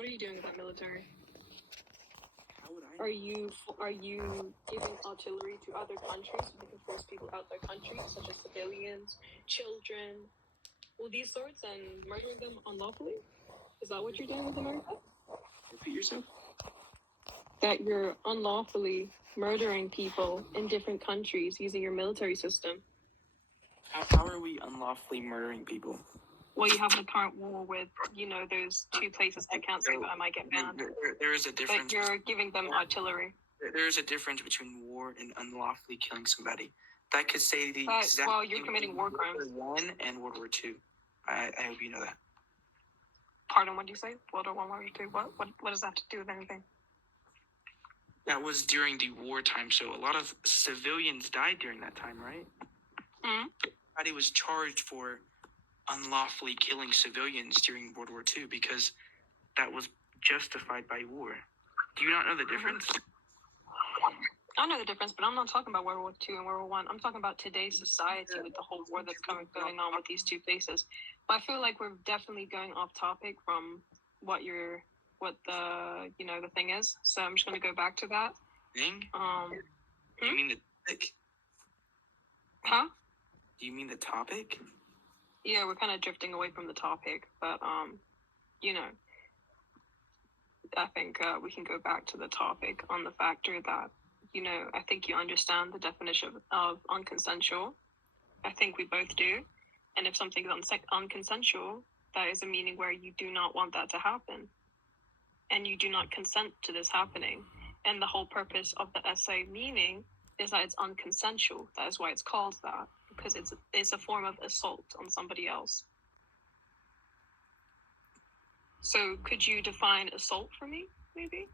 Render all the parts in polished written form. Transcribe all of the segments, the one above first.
What are you doing with that military? How would I? Are you giving artillery to other countries so they can force people out their country, such as civilians, children, all these sorts, and murdering them unlawfully? Is that what you're doing with America? Repeat yourself. That you're unlawfully murdering people in different countries using your military system. How are we unlawfully murdering people? Well, you have the current war with, those two places I can't say, but I might get banned. There is a difference. But you're giving them artillery. There is a difference between war and unlawfully killing somebody. That could say the exact. Well, you're committing war crimes. World War I and World War II. I hope you know that. Pardon, what did you say? World War I, World War II. What does that have to do with anything? That was during the wartime, so a lot of civilians died during that time, right? Mm-hmm. Everybody was charged for unlawfully killing civilians during World War II because that was justified by war. Do you not know the difference? I know the difference, but I'm not talking about World War II and World War I. I'm talking about today's society with the whole war that's going on with these two places. But I feel like we're definitely going off topic from what the thing is. So I'm just going to go back to that. Thing? You mean the topic? Huh? Do you mean the topic? Yeah, we're kind of drifting away from the topic, but I think we can go back to the topic on the factor that, I think you understand the definition of unconsensual. I think we both do. And if something is unconsensual, that is a meaning where you do not want that to happen. And you do not consent to this happening. And the whole purpose of the essay meaning is that it's unconsensual. That is why it's called that, because it's a form of assault on somebody else. So could you define assault for me, maybe?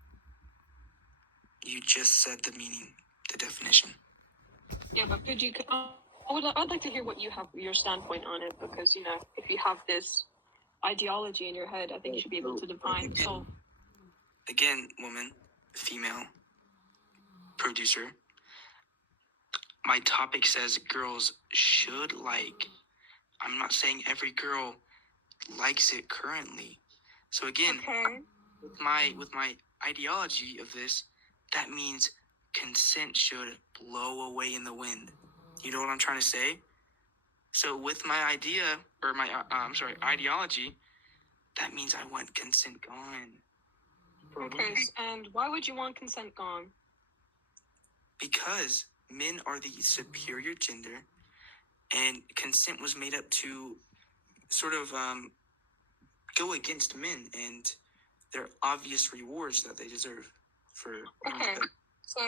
You just said the meaning, the definition. Yeah, but could you... I'd like to hear what you have, your standpoint on it, because, if you have this ideology in your head, I think you should be able to define assault. Again, woman, female, producer. My topic says girls should like. I'm not saying every girl likes it currently. So again, okay. with my ideology of this, that means consent should blow away in the wind. You know what I'm trying to say? So with my idea, or my, ideology, that means I want consent gone. Okay, and why would you want consent gone? Because men are the superior gender, and consent was made up to sort of go against men and their obvious rewards that they deserve for... Okay, so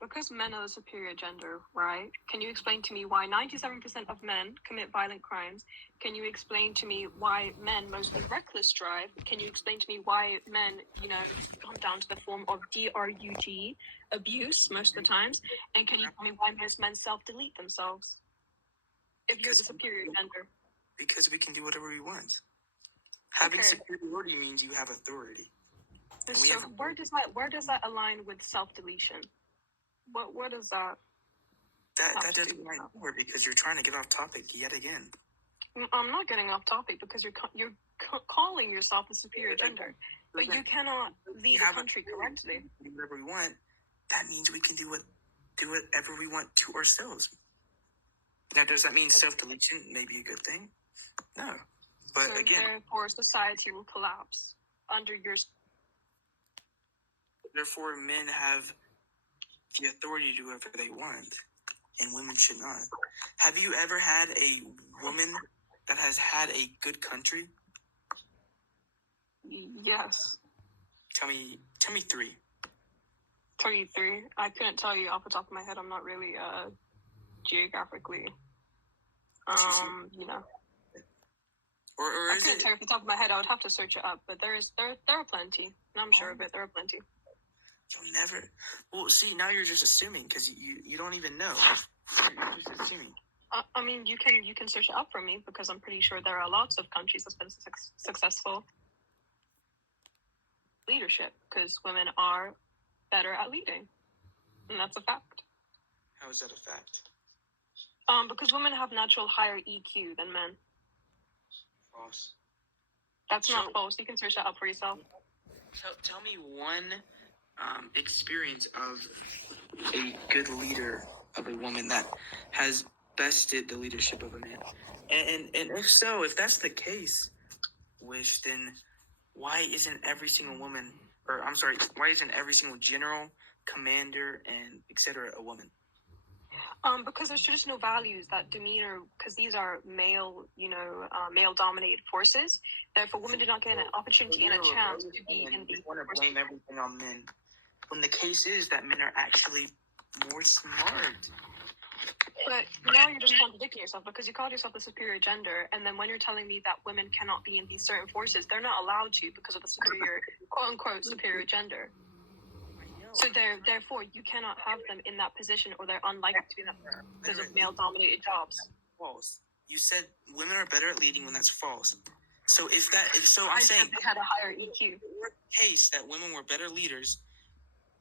because men are the superior gender, right? Can you explain to me why 97% of men commit violent crimes? Can you explain to me why men mostly reckless drive? Can you explain to me why men, come down to the form of DRUG, abuse, most of the times? And can you tell me why most men self-delete themselves? If you're the superior gender. Because we can do whatever we want. Having superiority means you have authority. So where does that align with self-deletion? What is that? That doesn't matter because you're trying to get off topic yet again. I'm not getting off topip because you're calling yourself a superior gender, but you cannot lead a country correctly. Whatever we want, that means we can do whatever we want to ourselves. Now, does that mean self-deletion may be a good thing? No, but so again, therefore society will collapse under your. Therefore, men have the authority to do whatever they want, and women should not. Have you ever had a woman that has had a good country? Yes. Tell me 3. Tell you 3. I couldn't tell you off the top of my head. I'm not really geographically, Or I is couldn't it? tell you off the top of my head. I would have to search it up, but there are plenty. And I'm sure of it. There are plenty. You'll never. Well, see, now you're just assuming because you don't even know. You're just assuming. I mean, you can search it up for me because I'm pretty sure there are lots of countries that's been successful leadership because women are better at leading, and that's a fact. How is that a fact? Because women have natural higher EQ than men. False. That's not false. You can search that up for yourself. Tell me one experience of a good leader of a woman that has bested the leadership of a man. And if so, if that's the case, then why isn't every single woman, why isn't every single general, commander, and etc. a woman? Because there's traditional values that demeanor, because these are male, male-dominated forces. Therefore, women do not get an opportunity and a chance to be in the. You want to blame everything on men, when the case is that men are actually more smart. But now you're just contradicting yourself, because you called yourself the superior gender, and then when you're telling me that women cannot be in these certain forces, they're not allowed to because of the superior, quote-unquote, superior gender. So therefore, you cannot have them in that position, or they're unlikely to be in that position because of male-dominated jobs. False. You said women are better at leading when that's false. So I'm saying they had a higher EQ. Case that women were better leaders,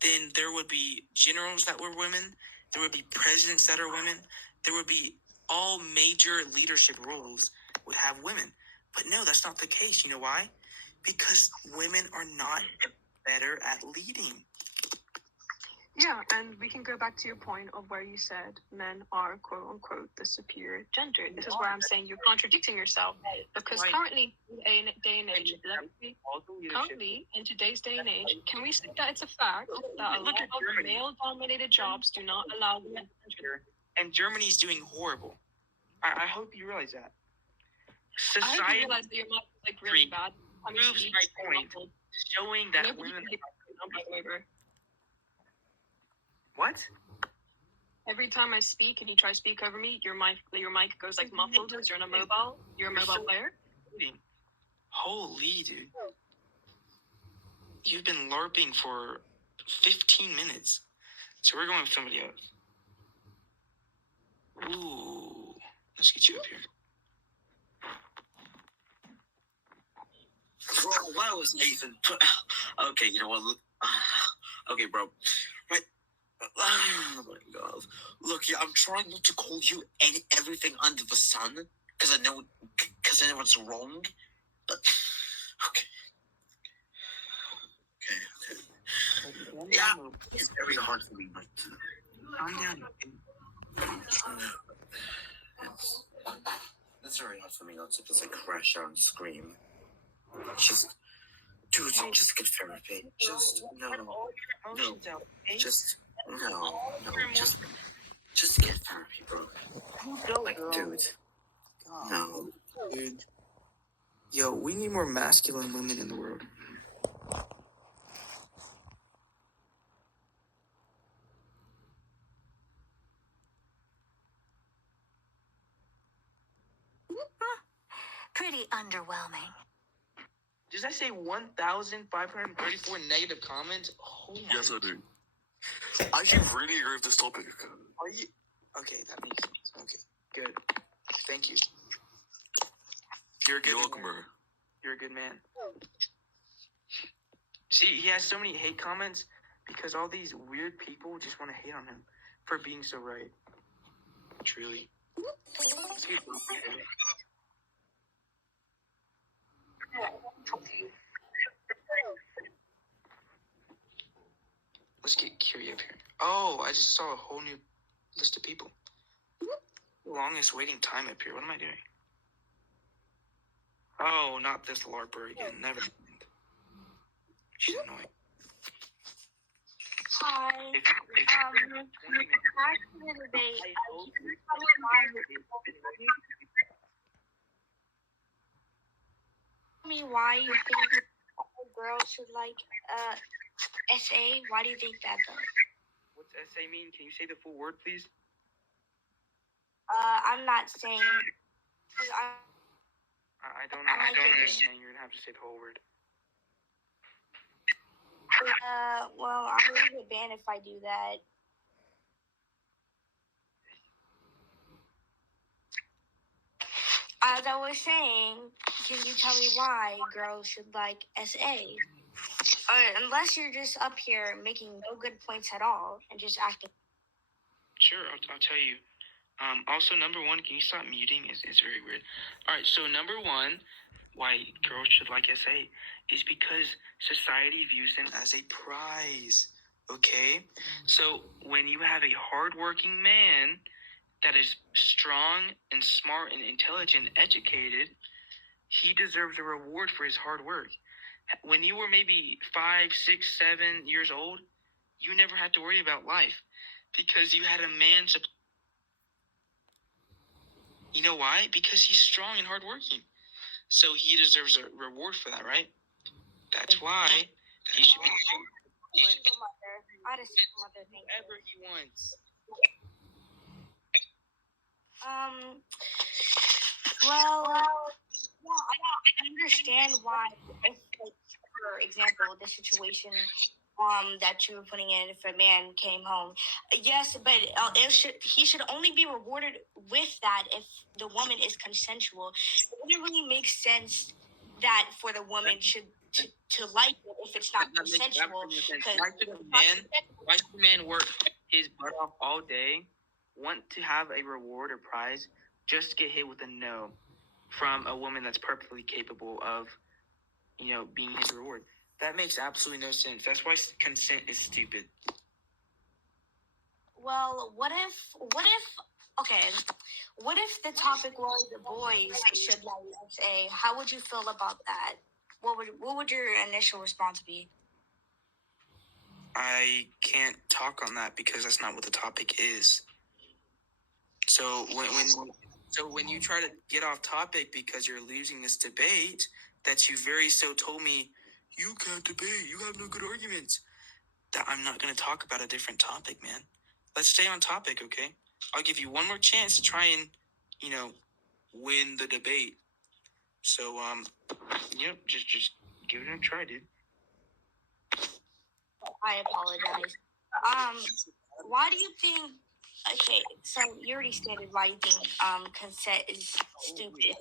then there would be generals that were women, there would be presidents that are women, there would be all major leadership roles would have women. But no, that's not the case. You know why? Because women are not better at leading. Yeah, and we can go back to your point of where you said men are, quote unquote, the superior gender. This is where I'm saying you're contradicting yourself, because currently, in day and age, currently in today's day and age, can we say that it's a fact that a lot of male-dominated jobs do not allow women to enter? And Germany's doing horrible. I hope you realize that. I hope you realize that your mic is like really bad. Proves my point, showing that women. What? Every time I speak and you try to speak over me, your mic goes like muffled because you're on a mobile. You're a mobile player. Holy dude. You've been LARPing for 15 minutes. So we're going with somebody else. Ooh. Let's get you up here. Bro, why was Nathan put... Okay, you know what? Okay, bro. Right. Oh my god. Look, yeah, I'm trying not to call you everything under the sun, because I know it's wrong. But okay. Yeah, it's very hard for me not to. Calm down. It's very hard for me not to just like crash out and scream. Just get therapy. Just get therapy, bro. Like, dude. No. Dude. Yo, we need more masculine women in the world. Pretty underwhelming. Does that say 1,534 negative comments? Oh my. Yes, I do. I actually really agree with this topic. Are you? Okay, that makes sense. Okay, good. Thank you. You're a good man. You're a good man. See, he has so many hate comments because all these weird people just want to hate on him for being so right. Truly. Let's get Curie up here. Oh, I just saw a whole new list of people. Longest waiting time up here. What am I doing? Oh, not this LARPer again. Never mind. She's annoying. Hi. Tell me why you think girls should like SA. Why do you think that though? What's SA mean? Can you say the full word, please? I'm not saying. I don't know. I don't understand. You're gonna have to say the whole word. Well, I'm gonna get banned if I do that. As I was saying, can you tell me why girls should like SA? Unless you're just up here making no good points at all and just acting. Sure, I'll tell you. Also, number one, can you stop muting? It's very weird. All right, so number one, why girls should like SA is because society views them as a prize. Okay? So when you have a hardworking man that is strong and smart and intelligent, educated, he deserves a reward for his hard work. When you were maybe 5, 6, 7 years old, you never had to worry about life because you had a man to. You know why? Because he's strong and hardworking. So he deserves a reward for that, right? That's why he should be. Whatever he wants. Well, yeah, I understand why. If, like, for example, the situation that you were putting in, if a man came home, yes, but he should only be rewarded with that if the woman is consensual. It wouldn't really make sense that for the woman to like it if it's not consensual. Why should a man work his butt off all day, want to have a reward or prize, just to get hit with a no from a woman that's perfectly capable of, being his reward? That makes absolutely no sense. That's why consent is stupid. Well, what if the topic was the boys should like SA? How would you feel about that? What would your initial response be? I can't talk on that because that's not what the topic is. So when you try to get off topic because you're losing this debate that you very so told me you can't debate, you have no good arguments, that I'm not going to talk about a different topic, man. Let's stay on topic, okay? I'll give you one more chance to try and, win the debate. So, just give it a try, dude. I apologize. Why do you think? Okay, so you already stated why you think consent is stupid.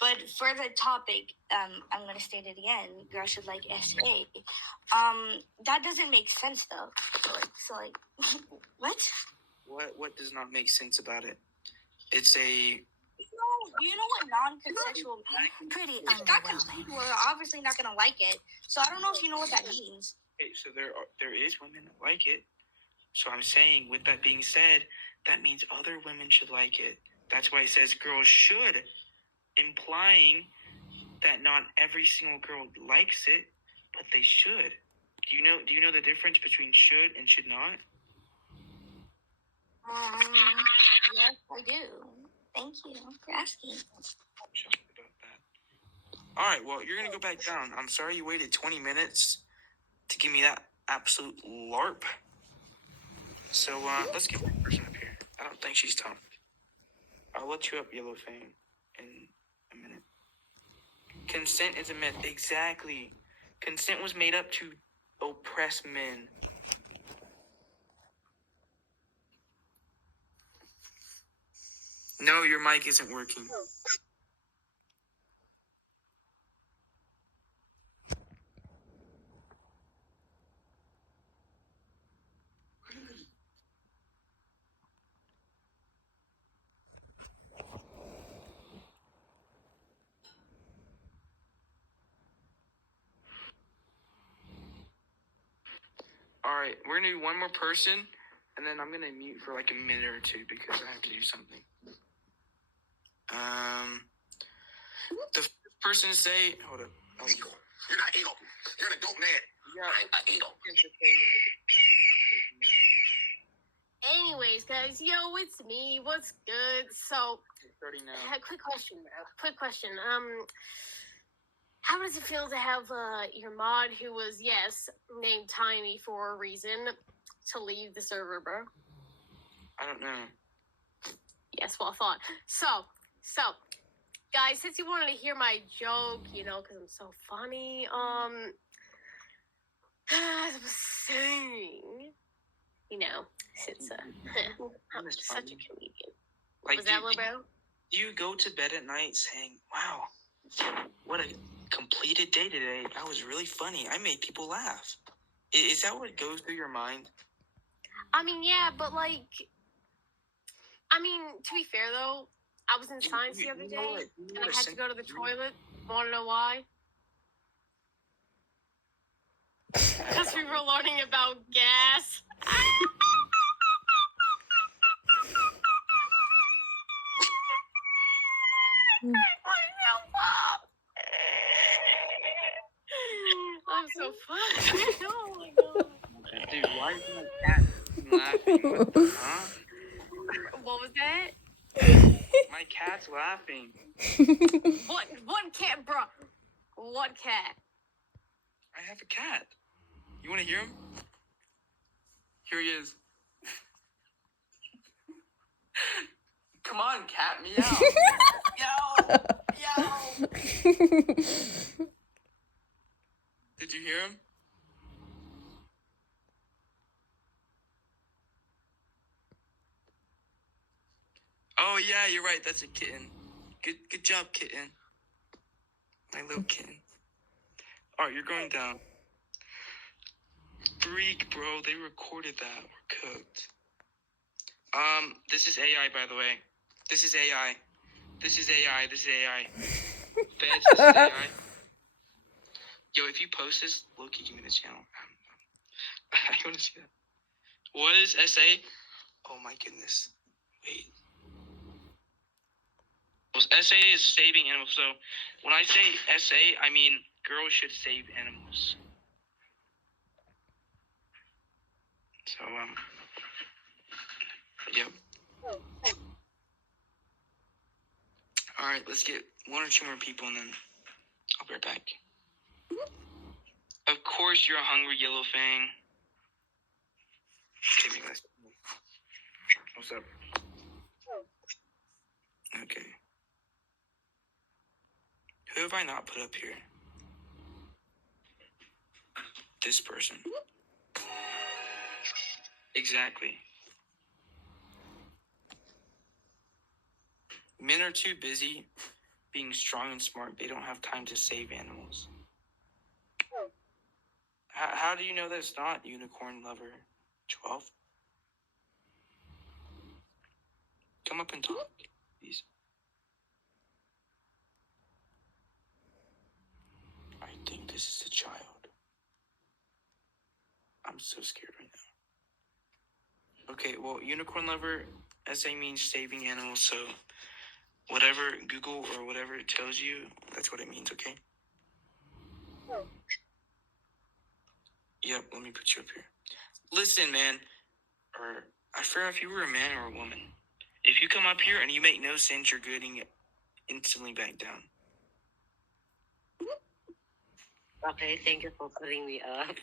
But for the topic, I'm gonna state it again. Girls should like SA. That doesn't make sense though. So like, what? What does not make sense about it? It's a. You know what non-consensual means? Pretty underwhelming. We're obviously not gonna like it. So I don't know if you know what that means. Okay, so there is women that like it. So I'm saying, with that being said, that means other women should like it. That's why it says girls should, implying that not every single girl likes it, but they should. Do you know the difference between should and should not? Yes, I do. Thank you for asking. About that. All right, well, you're gonna go back down. I'm sorry you waited 20 minutes to give me that absolute LARP. So let's get that person up here. I don't think she's tough. I'll let you up, Yellow Fang, in a minute. Consent is a myth. Exactly. Consent was made up to oppress men. No, your mic isn't working. All right, we're gonna do one more person, and then I'm gonna mute for like a minute or two because I have to do something. The first person to say, hold up. Eagle. You're not Eagle. You're an adult man. Yeah. I'm an Eagle. Anyways, guys, yo, it's me. What's good? So, Starting now. quick question, bro. Quick question. How does it feel to have your mod, who was named Tiny for a reason, to leave the server, bro? I don't know. Yes, well thought. So, guys, since you wanted to hear my joke, because I'm so funny, as I was saying, since I'm such a comedian. Like, Was that a little bit? Do you go to bed at night saying, "Wow, what a completed day today. That was really funny. I made people laugh." Is that what goes through your mind? I mean, yeah, but to be fair though, I was in science the other day, and I had to go to the toilet. Want to know why? Because we were learning about gas. I'm so funny. Oh my god. Dude, why is my cat laughing? Huh? What was that? My cat's laughing. What cat, bro? What cat? I have a cat. You want to hear him? Here he is. Come on, cat, meow. Meow. Meow. Did you hear him? Oh yeah, you're right. That's a kitten. Good job, kitten. My little kitten. All right, you're going down. Freak, bro. They recorded that. We're cooked. This is AI, by the way. This is AI. This is AI. This is AI. Feds, this is AI. Yo, if you post this, low-key, give me the channel. I want to see that. What is SA? Oh my goodness. Wait. Well, SA is saving animals. So when I say SA, I mean girls should save animals. So, yep. All right, let's get one or two more people and then I'll be right back. Of course you're a hungry yellow fang. Okay, guys. What's up? Okay. Who have I not put up here? This person. Exactly. Men are too busy being strong and smart. They don't have time to save animals. How do you know that's not Unicorn Lover 12? Come up and talk, please. I think this is a child. I'm so scared right now. Okay, well, Unicorn Lover, SA means saving animals, so whatever Google or whatever it tells you, that's what it means, okay? Yep, let me put you up here. Listen, man, or I forgot if you were a man or a woman. If you come up here and you make no sense, you're getting instantly back down. Okay, thank you for putting me up.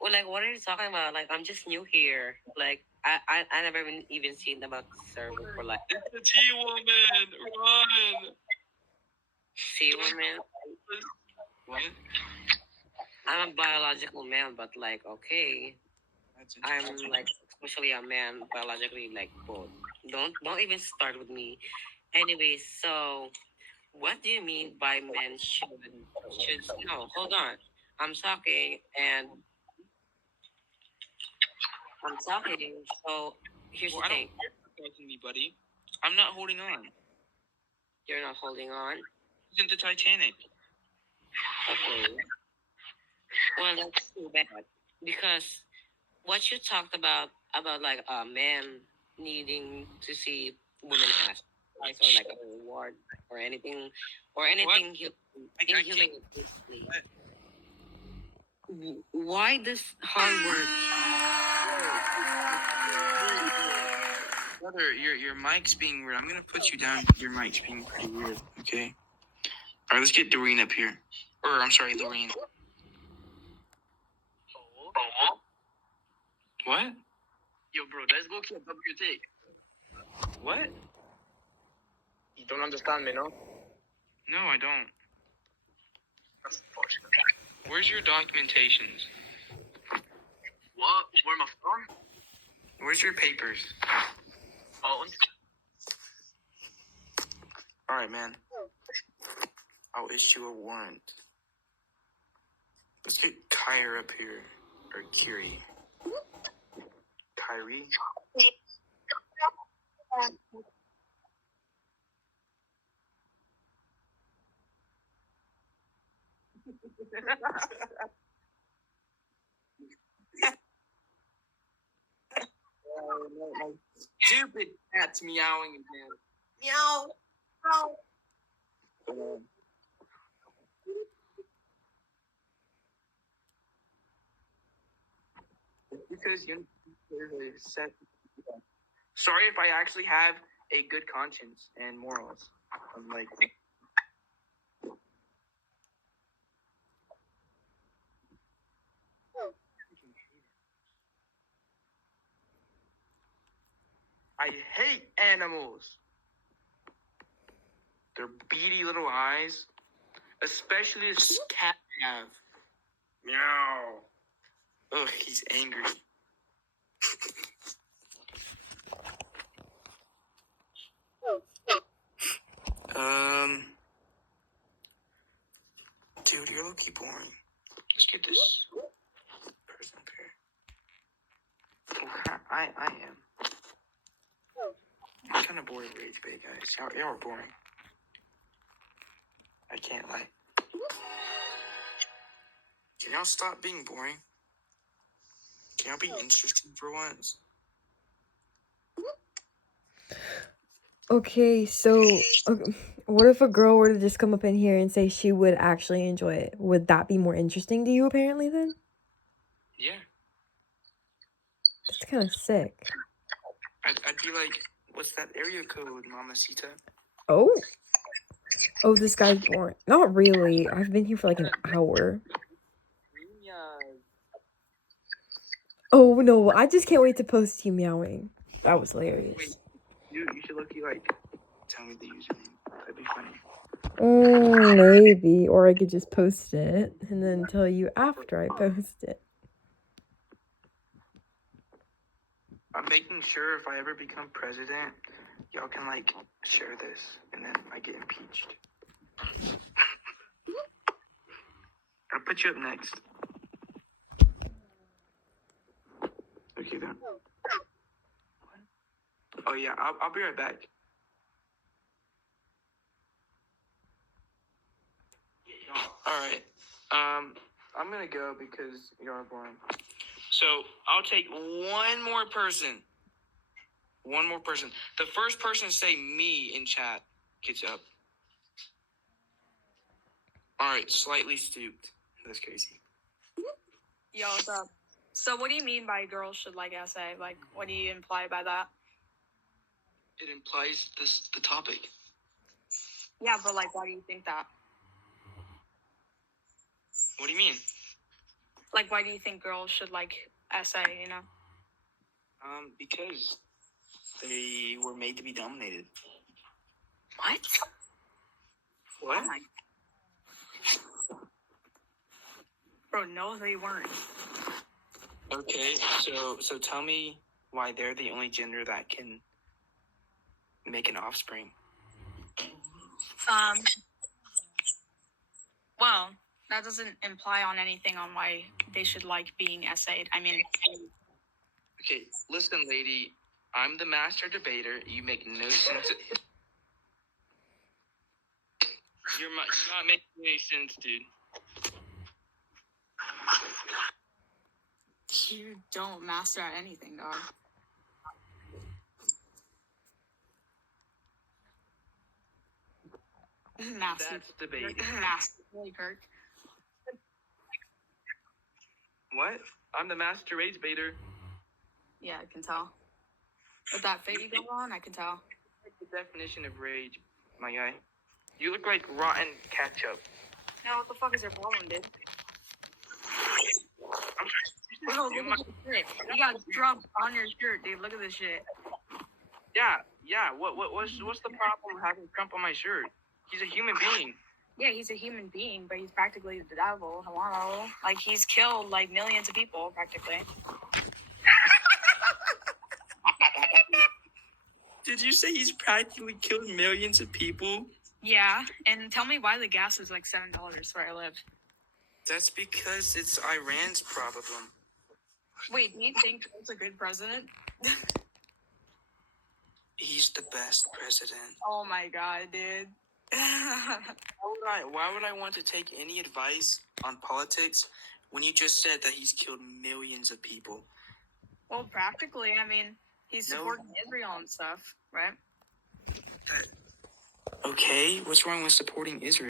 Well, like, what are you talking about? Like, I'm just new here. Like, I never even seen about the server for like. It's a T-woman! Run! See, woman, What? I'm a biological man, but like, okay, That's I'm interesting. like, especially a man, biologically, like, both. Don't even start with me. Anyways, so what do you mean by men should? No, hold on. I'm talking and I'm talking. So here's Well, the I don't thing. care if you're talking to me, buddy. I'm not holding on. You're not holding on. Isn't the Titanic? Okay. Well, that's too bad because what you talked about like a man needing to see women as price or like a reward or anything inhumane. Basically. Why this hard work? Brother, your mic's being weird. I'm gonna put you down. Your mic's being pretty weird. Okay. All right, let's get Doreen up here. Or I'm sorry, Lorraine. What? Yo, bro, let's go to a WT. What? You don't understand me, no? No, I don't. That's unfortunate. Where's your documentations? What? Where am I from? Where's your papers? Oh, All right, man. I'll issue a warrant. Let's get Kyrie up here. Or Kiri. Kyrie? My stupid cat's meowing again. Meow. Meow. Because there's a set. Sorry if I actually have a good conscience and morals. I'm like. I hate animals. Their beady little eyes, especially this cat have. Meow. Oh, he's angry. Dude, you're low-key boring. Let's get this person up here. Oh, I am. I'm kind of bored of Ragebait, guys. Y'all are boring. I can't lie. Can y'all stop being boring? Can y'all be interesting for once? Okay, so what if a girl were to just come up in here and say she would actually enjoy it? Would that be more interesting to you, apparently, then? Yeah. That's kind of sick. I'd be like, what's that area code, Mamacita? Oh? Oh, this guy's boring. Not really. I've been here for like an hour. Oh, no. I just can't wait to post you meowing. That was hilarious. Wait, you should look like, tell me the username. That'd be funny. Maybe. Or I could just post it and then tell you after I post it. I'm making sure if I ever become president, y'all can like share this and then I get impeached. I'll put you up next. Okay then. Oh yeah, I'll be right back. Alright. I'm gonna go because y'all are boring. So I'll take one more person. One more person. The first person to say me in chat gets up. Alright, slightly stooped. That's crazy. Yo, what's up? So what do you mean by girls should like essay? Like, what do you imply by that? It implies the topic. Yeah, but like, why do you think that? What do you mean? Like, why do you think girls should like essay, you know? Because they were made to be dominated. What? What? Oh my... Bro, no, they weren't. Okay, so tell me why they're the only gender that can make an offspring. Well, that doesn't imply on anything on why they should like being essayed. I mean... Okay, listen, lady. I'm the master debater. You make no sense. You're not making any sense, dude. You don't master at anything, dog. Nasty. That's debate. Nasty, really, Kirk. What? I'm the master rage baiter. Yeah, I can tell. With that fit you got on, I can tell. What's the definition of rage, my guy? You look like rotten ketchup. Now, what the fuck is your problem, dude? I'm Bro, look at this shit. You got Trump on your shirt, dude. Look at this shit. Yeah. What's the problem with having Trump on my shirt? He's a human being. Yeah, he's a human being, but he's practically the devil. Hello? Like, he's killed, like, millions of people, practically. Did you say he's practically killed millions of people? Yeah, and tell me why the gas is, like, $7 where I live. That's because it's Iran's problem. Wait, do you think Trump's a good president? He's the best president. Oh my god, dude. Why would I want to take any advice on politics when you just said that he's killed millions of people? Well, practically, I mean, he's No. supporting Israel and stuff, right? Okay, what's wrong with supporting Israel?